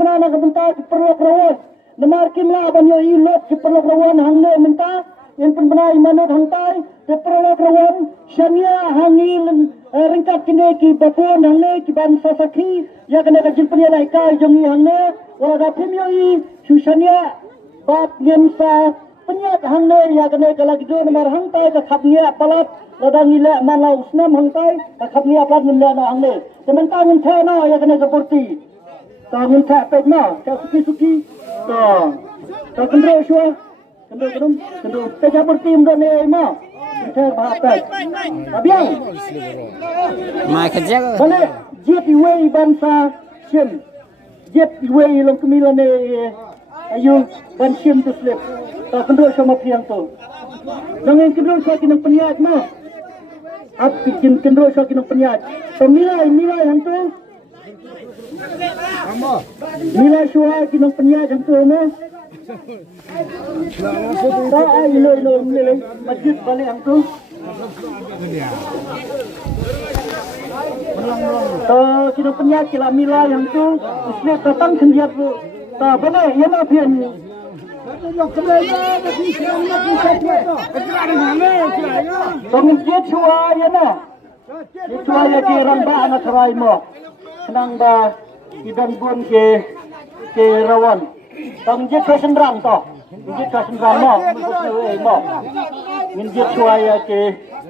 penbana kebentar perlu rawan namarkim la ban yo ilot perlu rawan hangne menta yang penbana imanot hantai perlu rawan syania hangil ringkat kini ki bakun hangne ki ban sasaki ya kena kajil punya naika jongi hangne wala da pimyo i syania bat ngensa penyat hangne ya kena kalagi do namar hantai ka khapnia palat ladang ila mana usnam hantai ka khapnia palat nila na hangne sementara ngenthe no ya kena seperti ta ngenthe pek no ka suki ta kendro shua kendro pek seperti mdone ma ngenthe bahata abiang mai kerja boleh jet iwei bansa sim jet iwei long kemilane ayu ban sim tu slip ta kendro sama priang tu dengan kendro shua kinang penyat ma ap bikin kendro shua kinang penyat pemilai hantu nilai shua kinang penyat hantu ma ta ai lo nilai masjid balik hantu kinang penyat kila milai hantu slip datang kenjat ta boleh ya ma pian Pengijit shua ya na. Shua ya ke ramba na sarai mo. Senang ba idan bun ke rawan. Pengijit ka sendram to. Pengijit ka sendram mo. Mo. Pengijit shua ya ke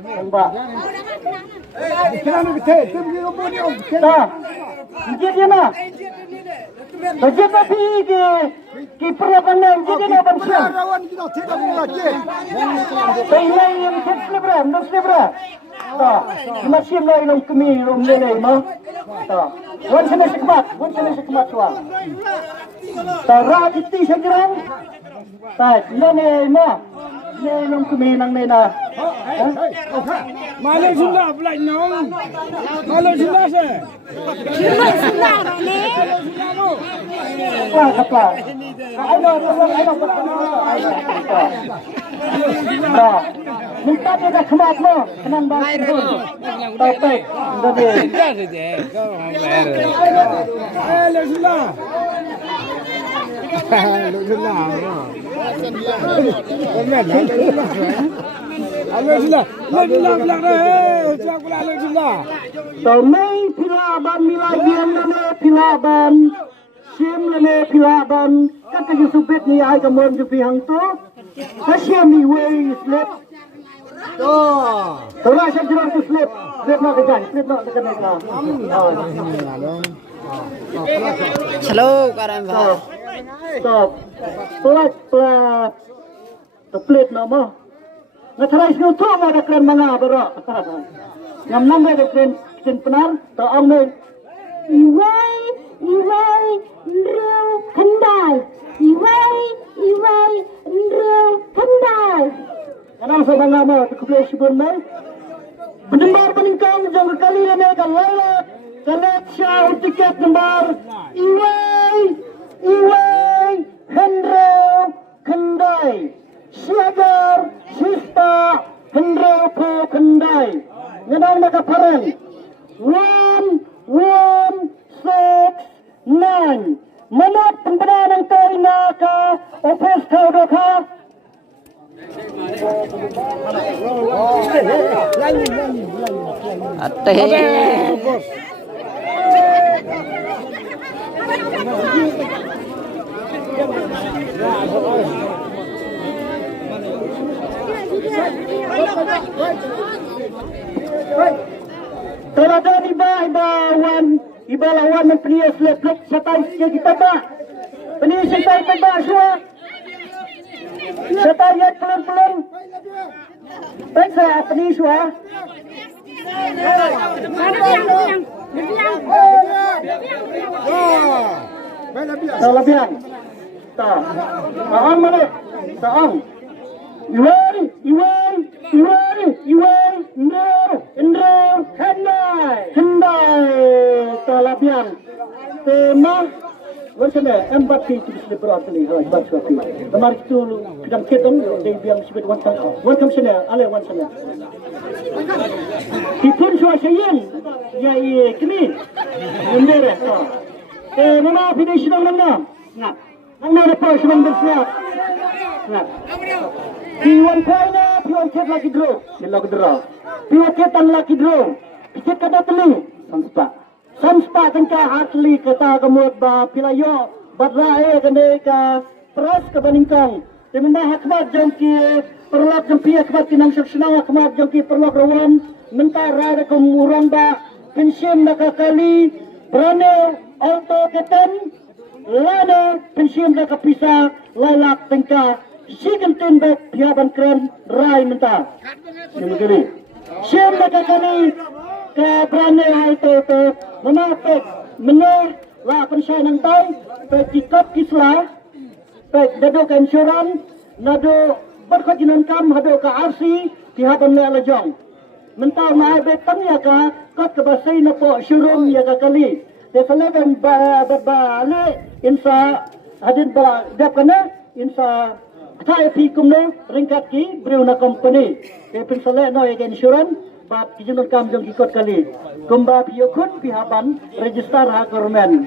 ramba. Ta. Pengijit ya na. Pengijit tapi ke perlawanan jadi na bansian. Tailai yang selebra. Ta, masih lai long kemi long lele ma. Ta, wan sana sekmat suwa. Ta rajit ti sejarang. Ta, lele ma. Lele long kemi nang nena. Malam sudah pelak nong. Malam sudah se. Wah, apa? Ayo. Ta, minta dia kemat mo. Kenang ba? Tapi, ndade. Malam sudah. Malam sudah. Tomei pilaban milagian lele pilaban sim lele pilaban kata Yusufet ni ay kamon jupi hangto kasih mi way slip to rasa jelas slip na kejan na Hello karan ba stop to plate no mo ngatrai sino to mo da kran manga baro ngam ga kren kin penar to ong iwai ndro kandai iwai ndro kandai kanang sa manga mo to kuple sibon mai benembar peningkang jang kali lene kalat syau tiket nembar iwai ndro kandai Siagar sista hendro po kendai ngadang maka parang 1169 manat pembenaran kau naka opos kau doka ate Talaga iba lawan ng penius leplik sa tayo kita ba? Penius sa tayo ba siya? Sa tayo pelon. Baik sa penius siya. Talabihan. Taang mana? Taang. Iwai, Indro, Kendai, Talabian, tema, macam ni, empat kali kita berapa ni, empat kali. Kemarin itu kita ketemu, dia bilang sebut one kam sana, ale one sana. Kipun suasana, ya kini, mundur. Nama finish nang nang. Nah. Nang na po silang bersiap. Nah. Piwan point na, piwan ket lagi draw. Sila draw. Piwan ket ang lagi draw. Pikit kada telu. Samspa tengka asli kata kemud ba pilayo badrae kene ka pras ka baningkang. Temenda hakmat jongki perlak jongki hakmat tinang seksena hakmat jongki perlak rawan mentara ra kum urang ba pensiun nakakali brane auto keten lana pensiun nakapisa lalak tengka sigentin ba piaban keren rai menta. Simagili. Siam nakakali ke brane auto to menapek menur la pensiun nang tai pe tikap kisla pe dado ka insuran nado berkejinan kam hado ka RC tihaban le lajong mentau mai be tang ya ka kot ke basai na po showroom ya ka kali te seleban ba le insa hadin ba dap kana insa thai pi kumne ringkat ki breuna company te pensale no ya insuran bab kijunun kam jong ikot kali kumba piyokun pihaban register ha government